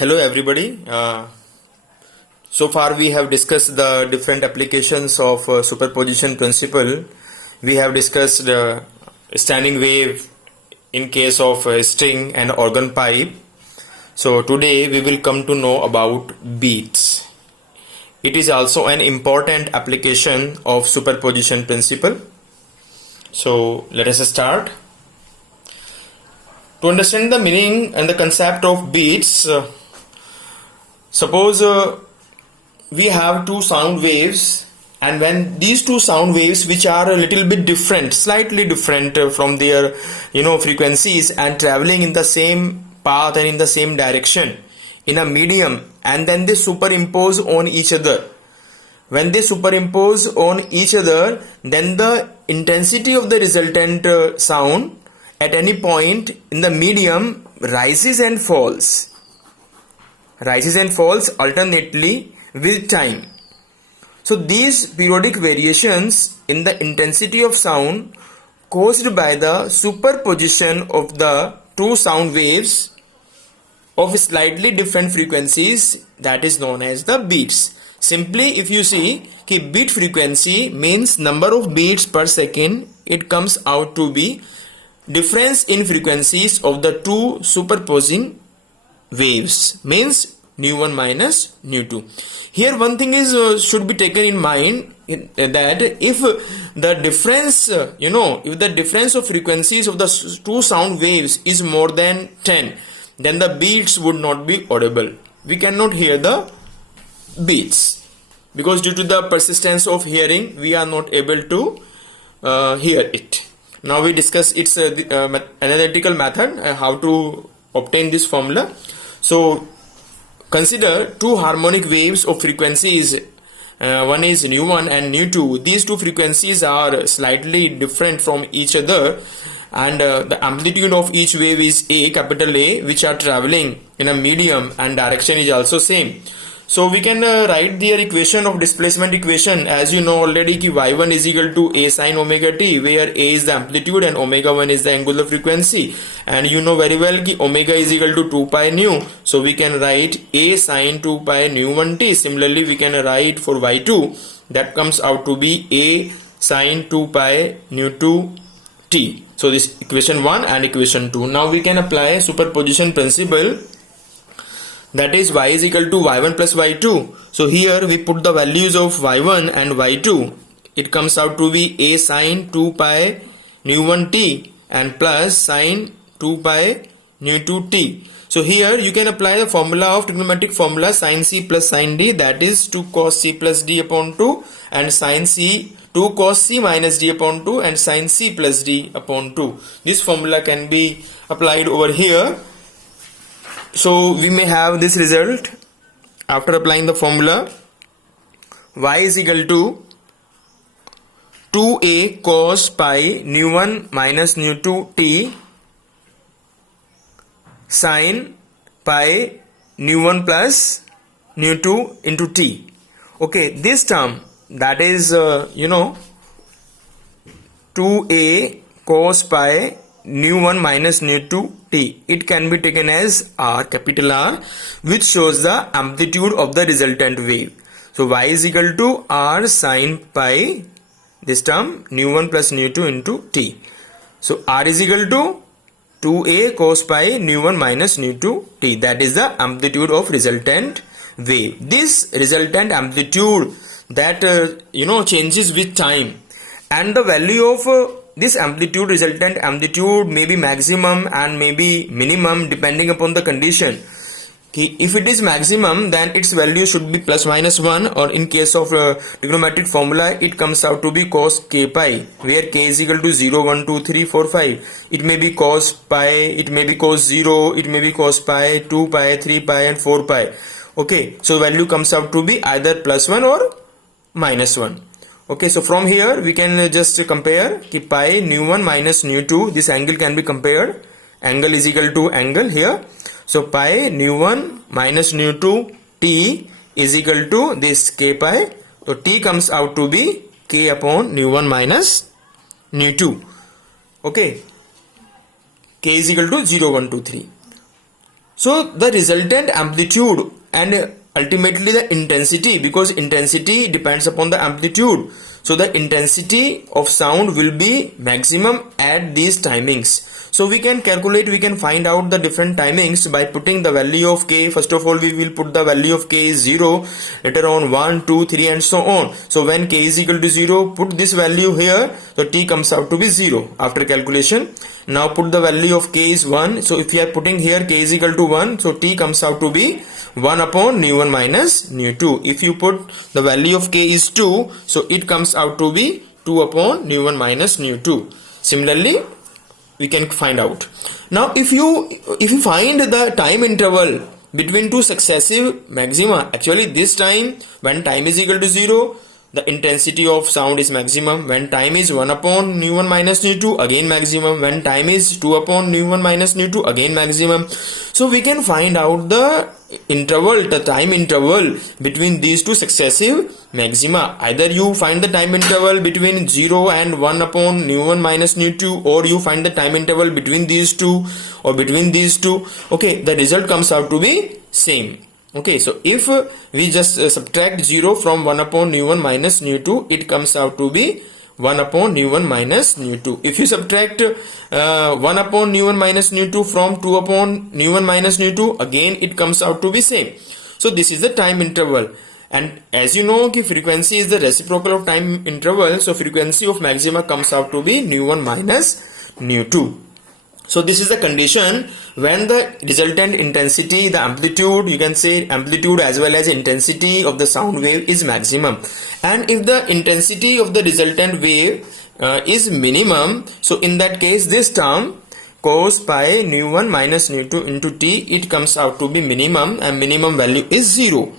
Hello everybody. So far we have discussed the different applications of superposition principle. We have discussed standing wave in case of string and organ pipe. So today we will come to know about beats. It is also an important application of superposition principle. So let us start. To understand the meaning and the concept of beats, suppose we have two sound waves, and when these two sound waves, which are a little bit different, slightly different from their frequencies, and traveling in the same path and in the same direction in a medium, and then they superimpose on each other. When they superimpose on each other, then the intensity of the resultant sound at any point in the medium rises and falls alternately with time. So these periodic variations in the intensity of sound caused by the superposition of the two sound waves of slightly different frequencies, that is known as the beats. Simply, if you see beat frequency means number of beats per second, it comes out to be difference in frequencies of the two superposing waves, means nu1 minus nu2. Here one thing is should be taken in mind, that if the difference if the difference of frequencies of the two sound waves is more than 10, then the beats would not be audible. We cannot hear the beats because due to the persistence of hearing we are not able to hear it. Now we discuss its analytical method, how to obtain this formula. So consider two harmonic waves of frequencies, one is nu1 and nu2. These two frequencies are slightly different from each other, and the amplitude of each wave is A, capital A, which are traveling in a medium, and direction is also same. So we can write their equation of displacement equation, as you know already, ki y1 is equal to A sin omega t, where A is the amplitude and omega 1 is the angular frequency, and you know very well ki omega is equal to 2 pi nu. So we can write A sin 2 pi nu 1 t. Similarly we can write for y2, that comes out to be A sin 2 pi nu 2 t. So this equation 1 and equation 2. Now we can apply superposition principle, that is y is equal to y1 plus y2. So here we put the values of y1 and y2. It comes out to be A sin 2 pi nu 1 t and plus sin 2 pi nu 2 t. So here you can apply the formula of trigonometric formula sin c plus sin d, that is 2 cos c plus d upon 2, and sin c 2 cos c minus d upon 2 and sin c plus d upon 2. This formula can be applied over here. So we may have this result after applying the formula: y is equal to 2a cos pi nu1 minus nu2 t sin pi nu1 plus nu2 into t. Okay, this term, that is 2a cos pi nu1 minus nu2 t, it can be taken as r, capital R, which shows the amplitude of the resultant wave. So y is equal to r sin pi, this term, nu1 plus nu2 into t. So r is equal to 2a cos pi nu1 minus nu2 t, that is the amplitude of resultant wave. This resultant amplitude that changes with time, and the value of this amplitude, resultant amplitude, may be maximum and may be minimum depending upon the condition. If it is maximum, then its value should be plus minus 1, or in case of trigonometric formula it comes out to be cos k pi, where k is equal to 0, 1, 2, 3, 4, 5. It may be cos pi, it may be cos 0, it may be cos pi, 2 pi, 3 pi and 4 pi. Okay, so value comes out to be either plus 1 or minus 1. Okay, so from here we can just compare ki pi nu1 minus nu2, this angle can be compared, angle is equal to angle here. So pi nu1 minus nu2 t is equal to this k pi. So t comes out to be k upon nu1 minus nu2. Okay, k is equal to 0, 1, 2, 3. So the resultant amplitude and ultimately the intensity, because intensity depends upon the amplitude, so the intensity of sound will be maximum at these timings. So we can calculate, we can find out the different timings by putting the value of k. First of all, we will put the value of k is 0, later on 1, 2, 3 and so on. So when k is equal to 0, put this value here, so t comes out to be 0 after calculation. Now put the value of k is 1, so if we are putting here k is equal to 1, so t comes out to be 1 upon nu 1 minus nu 2. If you put the value of k is 2, so it comes out to be 2 upon nu 1 minus nu 2. Similarly, we can find out. Now if you find the time interval between two successive maxima, actually this time when time is equal to 0, the intensity of sound is maximum. When time is 1 upon nu 1 minus nu 2, again maximum. When time is 2 upon nu 1 minus nu 2, again maximum. So we can find out the interval, the time interval between these two successive maxima. Either you find the time interval between 0 and 1 upon nu 1 minus nu 2, or you find the time interval between these two or between these two. Okay, the result comes out to be same. Okay, so if we just subtract 0 from 1 upon nu 1 minus nu 2, it comes out to be 1 upon nu 1 minus nu 2. If you subtract 1 upon nu 1 minus nu 2 from 2 upon nu 1 minus nu 2, again it comes out to be same. So this is the time interval. And as you know, frequency is the reciprocal of time interval, so frequency of maxima comes out to be nu 1 minus nu 2. So this is the condition when the resultant intensity, the amplitude, you can say amplitude as well as intensity of the sound wave is maximum. And if the intensity of the resultant wave is minimum, so in that case this term cos pi nu 1 minus nu 2 into t, it comes out to be minimum, and minimum value is 0.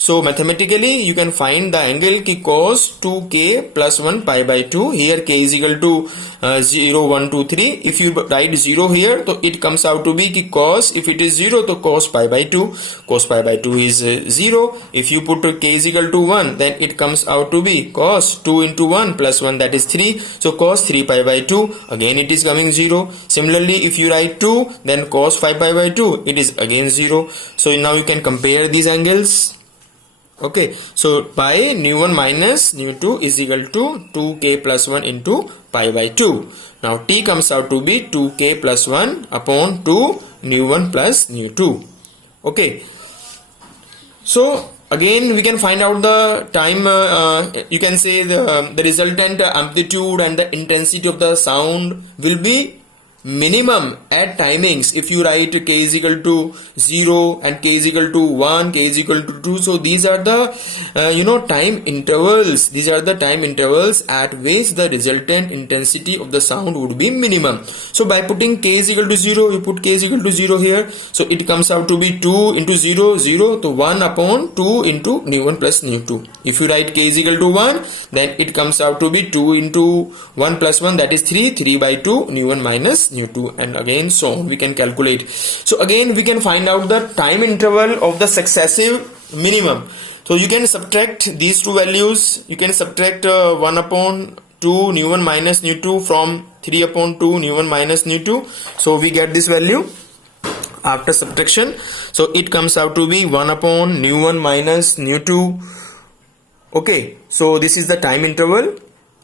So mathematically you can find the angle ki cos 2k plus 1 pi by 2. Here k is equal to 0, 1, 2, 3. If you write 0 here, so it comes out to be ki cos, if it is 0, so cos pi by 2. Cos pi by 2 is 0. If you put k is equal to 1, then it comes out to be cos 2 into 1 plus 1, that is 3. So cos 3 pi by 2, again it is coming 0. Similarly, if you write 2, then cos 5 pi by 2, it is again 0. So now you can compare these angles. Okay, so pi nu 1 minus nu 2 is equal to 2k plus 1 into pi by 2. Now t comes out to be 2k plus 1 upon 2 nu 1 plus nu 2. Okay, so again we can find out the time, you can say the resultant amplitude and the intensity of the sound will be minimum at timings. If you write k is equal to 0 and k is equal to 1, k is equal to 2, so these are the time intervals. These are the time intervals at which the resultant intensity of the sound would be minimum. So by putting k is equal to 0, you put k is equal to 0 here, so it comes out to be 2 into 0, 0, so 1 upon 2 into nu 1 plus nu 2. If you write k is equal to 1, then it comes out to be 2 into 1 plus 1, that is 3, 3 by 2 nu 1 minus nu 2, and again so on we can calculate. So again we can find out the time interval of the successive minimum. So you can subtract these two values. You can subtract 1 upon 2 nu 1 minus nu 2 from 3 upon 2 nu 1 minus nu 2. So we get this value after subtraction. So it comes out to be 1 upon nu 1 minus nu 2. Okay, so this is the time interval.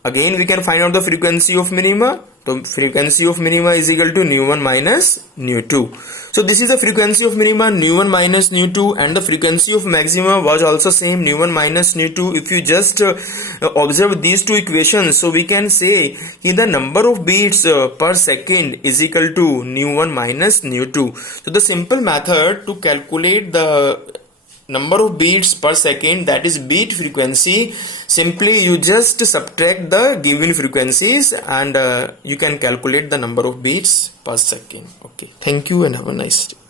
Again we can find out the frequency of minima. So frequency of minima is equal to nu 1 minus nu 2. So this is the frequency of minima, nu 1 minus nu 2, and the frequency of maxima was also same, nu 1 minus nu 2. If you just observe these two equations, so we can say the number of beats per second is equal to nu 1 minus nu 2. So the simple method to calculate the number of beats per second, that is beat frequency, simply you just subtract the given frequencies and you can calculate the number of beats per second. Okay, thank you and have a nice day.